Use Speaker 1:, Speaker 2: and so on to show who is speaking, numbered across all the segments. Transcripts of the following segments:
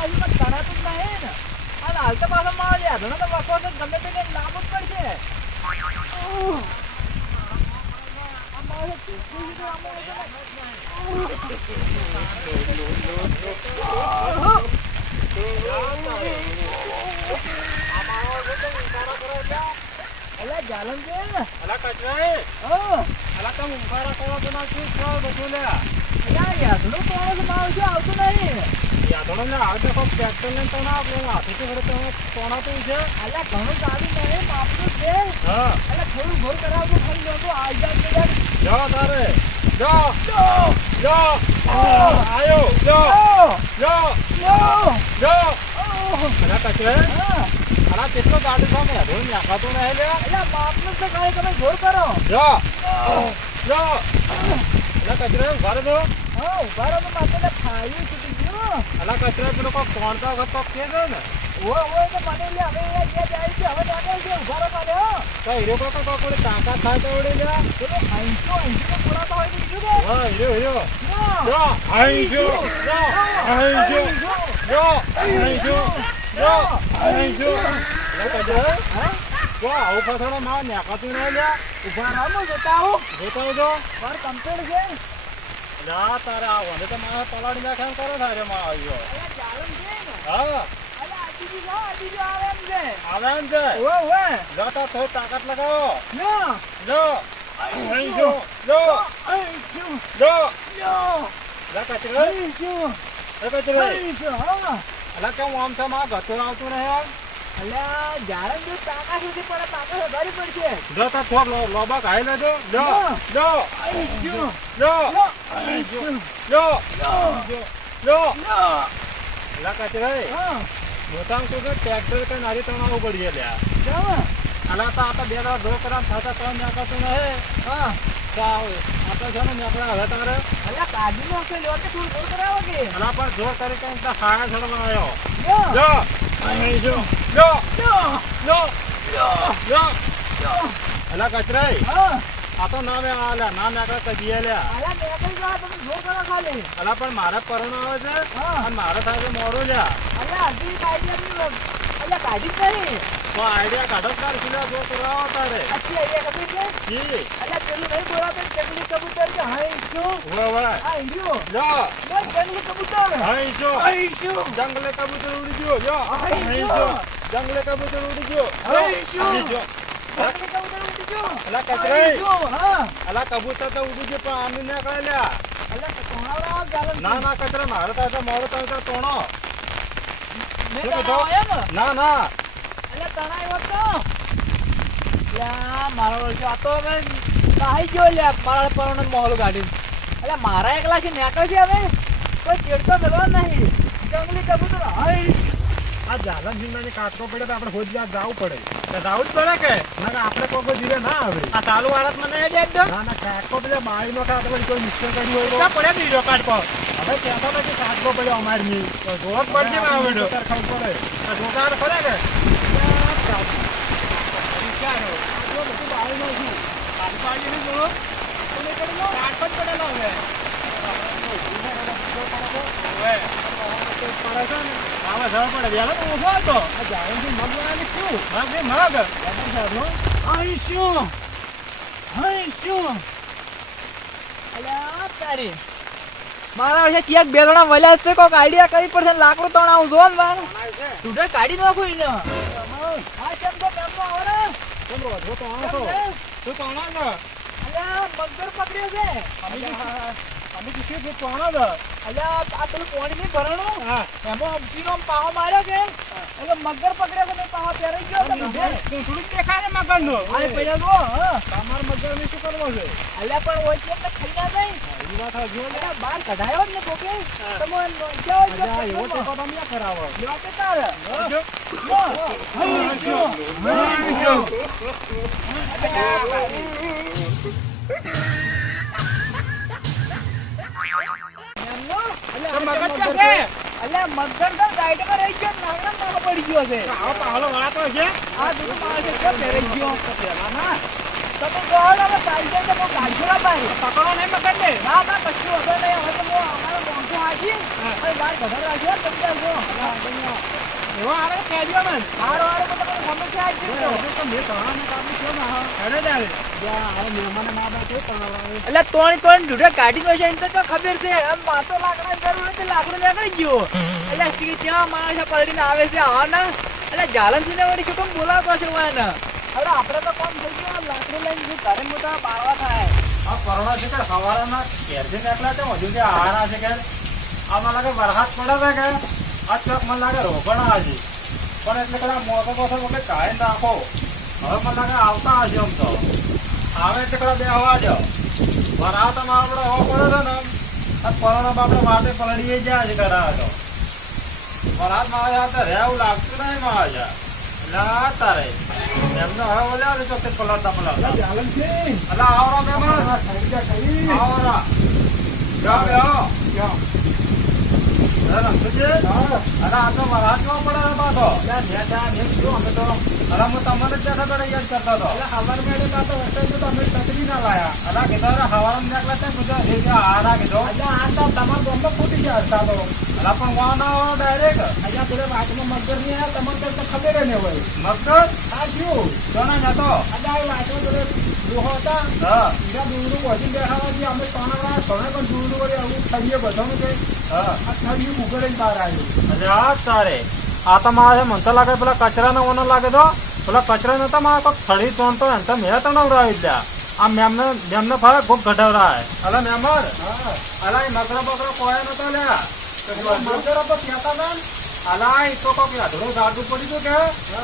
Speaker 1: માવજી માં તણાતું જ નહીં ને. અને હાલ તો પાછો માવજી આધણો તો વખો તો ગમે તે કંઈક લાંબુ જ પડશે. આ અલ્યા જાલમ છે
Speaker 2: અલા કચરાએ?
Speaker 1: હા
Speaker 2: અલા તમે ઉંબારા કરો તો શું છો બધું લે.
Speaker 1: કોણ છે આવતું નહીં.
Speaker 2: યાદોડો ને આ તો કોઈ ટ્રેક્ટર ના આપણે હાથેથી વડે તો કોણાતું છે.
Speaker 1: અલ્યા ઘણું સારું નહીં માપનું છે
Speaker 2: હા.
Speaker 1: અલ્યા થોડું ઘોર કરાવજો ખાલી લોકો આ જાય તો
Speaker 2: જો તારે જો.
Speaker 1: યો
Speaker 2: જો. આયો જો. જો. જો.
Speaker 1: યો
Speaker 2: અલા કચરાએ
Speaker 1: હા.
Speaker 2: અલા કેટલો ગાડી છો ને આખાતું નહીં લે
Speaker 1: અલ્યા માપનું તો ખાલી તમે ઘોર કરો.
Speaker 2: જો. જો. અલા ઊભા રહો
Speaker 1: હા ઊભા રહો તો ફાયું
Speaker 2: અલા કચરા પેલો કોઈ કોણતા વખત તો કે છે ને?
Speaker 1: ઓ ઓ તો મને લે હવે એ જે જાય છે હવે લાગે છે ઊભા મને હો.
Speaker 2: તો હીરો કોઈ કોઈ કોઈ તાકાત થાય તો ઉડી લે
Speaker 1: પેલો આઈસો આઈસો તો પૂરા તો હોય બીજું કે
Speaker 2: હા હીરો હીરો. જો આઈ જો જો આઈ જો જો. આઈ જો જો આઈ જો. લે કચરાએ
Speaker 1: હા?
Speaker 2: જો આવું ફસડો માં નાખાતું નહીં લે
Speaker 1: ઊભા હું જોતા આવું.
Speaker 2: જોતો જો
Speaker 1: પર કમ્પ્લીટ છે?
Speaker 2: લા તારે આ વને તો મારા પલાડી નાખ્યા કરો તારે માં આવ્યો
Speaker 1: ને?
Speaker 2: હા.
Speaker 1: એમ છે.
Speaker 2: આવે એમ છે?
Speaker 1: ઓવે ઓવે
Speaker 2: જો તો તાકાત લગાવો.
Speaker 1: યો
Speaker 2: જો આઈ જો જો
Speaker 1: આઈસો
Speaker 2: જો.
Speaker 1: યો
Speaker 2: લે. કચરાએ
Speaker 1: આઈસો
Speaker 2: લે કચરાએ
Speaker 1: આઈસો હા.
Speaker 2: અલા કેમ આમ છે માં ગતો આવતું નહીં
Speaker 1: અલ્યા જાલમ જો તાકા સુધી પડે તાકા વધારી પડશે.
Speaker 2: જો તો થોડ લોબા ખાઈ લેજો. જો જો. જો. જો. જો. જો. લા
Speaker 1: હા.
Speaker 2: તો કે ટ્રેક્ટર કે નારી તણાવું પડી લ્યા અલા તો બે દાડા દો કરા થતા ત્રણ
Speaker 1: હા.
Speaker 2: તો આ તો છે ને નીકળ્યા હવે તારે.
Speaker 1: અલ્યા કાજુ નો કે લ્યો કે થોડું થોડું કરાવો કે.
Speaker 2: અલા પણ જોર કરી કઈ તો ખાયા ચડવા આવ્યો.
Speaker 1: યો
Speaker 2: જો જો જો જો
Speaker 1: યો
Speaker 2: જો
Speaker 1: યો
Speaker 2: અલા કચરાઈ.
Speaker 1: હા.
Speaker 2: આ તો ના મેં આ લ્યા ના મેં કઈ દીએ લ્યા
Speaker 1: અલ્યા તમે જો કરો ખાલી.
Speaker 2: અલા પણ મારા પરણો આવે છે. અને મારે થાય મોરો લ્યા
Speaker 1: અલ્યા હજી કાઢી અલ્યા કાઢી જ નહીં.
Speaker 2: તો આઈડિયા કાઢો તાર સિલા જો કરાવો તારે?
Speaker 1: અચ્છી આઈડિયા કબી છે?
Speaker 2: જી.
Speaker 1: અલ્યા પેલું નહીં બોલાતો જંગલી કબૂતર કે હાઈ શું
Speaker 2: હવે હવે
Speaker 1: આ ઈડ્યો.
Speaker 2: જો
Speaker 1: બસ જંગલી કબૂતર.
Speaker 2: અહીં જો
Speaker 1: હાઈ શું
Speaker 2: જંગલે કબૂતર ઉડી ગયો. જો જંગલે કબૂતર ઉડી ગયો. અલા કચરાઈ.
Speaker 1: હા.
Speaker 2: અલા કબૂતર તો ઉડી ગયો પણ આનું ના કરે કચરા મારે તો ટોણો
Speaker 1: મેં
Speaker 2: શું
Speaker 1: તણાવ
Speaker 2: કીધું?
Speaker 1: એમ
Speaker 2: ના ના.
Speaker 1: મારો ગયો એકલા છે નેકળ છે હવે. કોઈ ચેડતો મેળવા નહીં. જંગલી કબૂતર. હાય.
Speaker 2: આ જાલમ જીંદાની કાટકો પડે તો આપણે હોજ જાવું પડે. તો જવું જ પડે કે? ના આપણે કોઈ ધીરે ના આવે.
Speaker 1: આ ચાલુ વારતમાં મને જાય
Speaker 2: ના ના કાટકો પડે કાટકો કોઈ મિક્સર કર્યું હોય
Speaker 1: કેટલા
Speaker 2: તો
Speaker 1: પડ્યા
Speaker 2: નથી પડ્યો અમારી જોવા પડશે ખબર પડે
Speaker 1: ખરે
Speaker 2: ને? શું
Speaker 1: શું અલ્યા તારી. મારા અહીંયા ક્યાંક બે જણા વલ્યા છે કોક આઈડિયા કરી પડશે ને લાકડું તણાવું જો ને તુડે કાઢી નાખો ઈને હા કેમ તો કેમ તો આવે ને
Speaker 2: કેમ રોજો તો આવો? તું તો આણો છો.
Speaker 1: અલ્યા મગર પકડ્યો છે.
Speaker 2: અમે કીધું કીધું તું છો.
Speaker 1: અલ્યા આ પેલું પાણી નહીં ભરણું?
Speaker 2: હા.
Speaker 1: એમાં અમથીનો પાહો માર્યો કે એટલે મગર પકડ્યો ગયો તો લીધે
Speaker 2: તું દેખાય ને મગરનું.
Speaker 1: આ પહેલા જો હા
Speaker 2: તમારે મગરને શું કરવો છે
Speaker 1: અલ્યા પણ હોય છે એટલે ખાઈ ના જાય
Speaker 2: એ વાત હાચી હો લે.
Speaker 1: અલ્યા કઢાયો ને કોકે તમે નોંધ્યા હોય
Speaker 2: અજા,
Speaker 1: તો
Speaker 2: એવો
Speaker 1: પકડો.
Speaker 2: તમે કરાવો
Speaker 1: લેવા તે તારે
Speaker 2: જો.
Speaker 1: જો. જો. એમનો? અલ્યા,
Speaker 2: તો મગર
Speaker 1: મગર
Speaker 2: ક્યાં છે?
Speaker 1: અલ્યા મગર તો સાઈડમાં રહી ગયો નાનો પડી ગયો છે.
Speaker 2: આવો પાહલો વળાતો છે
Speaker 1: આ દૂધ પાહલો છે કે પહેરાઈ ગયો.
Speaker 2: પેલા ના
Speaker 1: તમે કહો ને હવે ચાલી જાય તો હું કાઢજો ના ભાઈ
Speaker 2: પકડો નહીં પકડને
Speaker 1: ના ના પછી હવે નહીં. હવે તો હું અમારો મોંઘો હાજી અને બાર બધા રાખ્યો તમે આવજો
Speaker 2: એવો આવે કેજો મન.
Speaker 1: હારો હારો તો તમે ગમે છે આજ જીવતો.
Speaker 2: હેડે
Speaker 1: એટલે ત્રણ ત્રણ ઢૂઢે કાઢી નો છે એમ તો ખબર છે. આમ માતો લાકડા જરૂર નથી લાકડું નીકળી ગયો? એટલે કે ત્યાં માણસ પલટીને આવે છે આ ના એટલે જાલનથી ને વળી શું કેમ બોલાવતો છે વાને. હવે આપણે તો કોણ થઈ ગયું લાકડું લઈને જો ઘરે મોટા બાળવા થાય.
Speaker 2: આ પરોણા છે કે સવારના ઘેરથી નીકળ્યા છે હજુ કે આહારા છે કે? આમાં લાગે વરસાદ પડે છે કે? આ ચોક મને લાગે રોકણા હજી પણ એટલે કદાચ મોટો મોટો વખત કાઢી નાખો. હવે મને લાગે આવતા હશે આમ તો. આવે એટલે કદાચ બેહવા જ વરસાદ તમે આપણે હો પડે છે ને આ પરોણા આપણે વાતે પલળીએ જ્યાં છે કદાચ. તો વરસાદ મારે આ તો રહેવું લાગતું નહીં માં એટલે આ તારે. એમને હવે બોલ્યા છે ચોખ્ખે પલળતા પલળતા. એટલે આવરા બે આવરા. જાઓ. બેહો અરે રમતુજી અરે આ તો વરસાદ કેવો પડે છે પાછો અરે હું. તમને જ બેઠા બેઠા યાદ કરતો હતો અલા કીધો અરે હવારમાં નીકળ્યા હતા કીધું એ કે હારા કીધો અલા પણ વા બધાનું આવો ડાયરેક્ટ આ કોને અરે આ તારે. આ તો મારે મન તો લાગે પેલા કચરાનો ઓનો લાગે તો. પેલા કચરા નતા મારે કોક થડી તોડતો એમ તો મેં તો નવરાવી દયા આ મેમને મેમને ફાવે ખૂબ ઘટાવરાય અલા મેમર. અલા એ મકરો બકરો કોઈ નતા લ્યા. અલા એ તો કોક ગાડું પડી ગયું કે?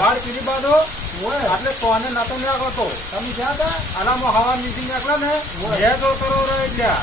Speaker 2: વાળ પીલી બાજુ. એટલે તોને નતો ન્યા તો અલા મો હવા નીચે નીકળે ને એ જો કરો રહી ગયા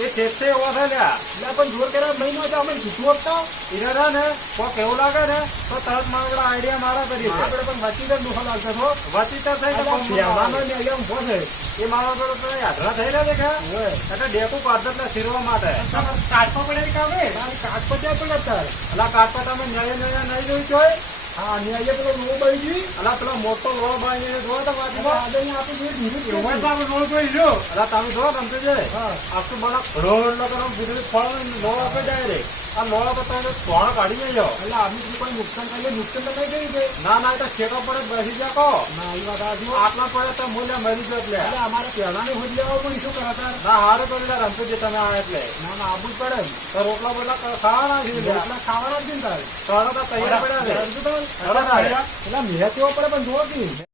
Speaker 2: એ ઠેકતે એવો થાય લ્યા એને રહ્યો ને કોક એવું લાગે ને તો તરત મારા આઈડિયા મારા કરી છે વચી તો થઈ ગયો એ મારો જોડે તો યાત્રા થઈ રહ્યા છે કે? એટલે ડેકું કાઢ એટલે શીરવા માટે.
Speaker 3: કાચમાં પડેલી કામે? કાચમાં ક્યાં પડ્યા અત્યારે?
Speaker 2: અલા કાઢવા તમે નળે નળે નહીં જોયું ચોય.
Speaker 3: હા અહીંયા પેલો લો બળી ગઈ
Speaker 2: અલા પેલો મોટો રોડ બાંધીને જોવો તો
Speaker 3: એટલે
Speaker 2: બાજુમાં.
Speaker 3: આગળ આપણે જે ધીરે
Speaker 2: તો આપણે રોડ જોઈ અલા તમે જો રમતું છે.
Speaker 3: હા.
Speaker 2: આખું બના રોડ નો કરો બીજું ફળ નો આપે ડાયરેક્ટ આ લોળ તો તમે સોણ કાઢી લેજો
Speaker 3: એટલે આપણે કોઈ નુકસાન કરીએ નુકસાન તો નહીં થઈ જાય
Speaker 2: ના ના તો શેકો પડે બેસી જા કહો
Speaker 3: ના એ વાત આજુ
Speaker 2: આટલા પડે તો મૂલ્ય મરી જાય એટલે.
Speaker 3: એટલે અમારે પહેલાની હોજ લેવા પણ શું કરે તાર?
Speaker 2: ના હારું કરી રમતું જે તમે આ એટલે.
Speaker 3: ના ના આબુ જ પડે
Speaker 2: તો રોટલા બોટલા ખાવાના છે
Speaker 3: રોટલા ખાવાના જ ને તારે?
Speaker 2: તળો તો તૈયાર પડ્યા
Speaker 3: એટલે મેં તેવો પડે પણ જોવો કે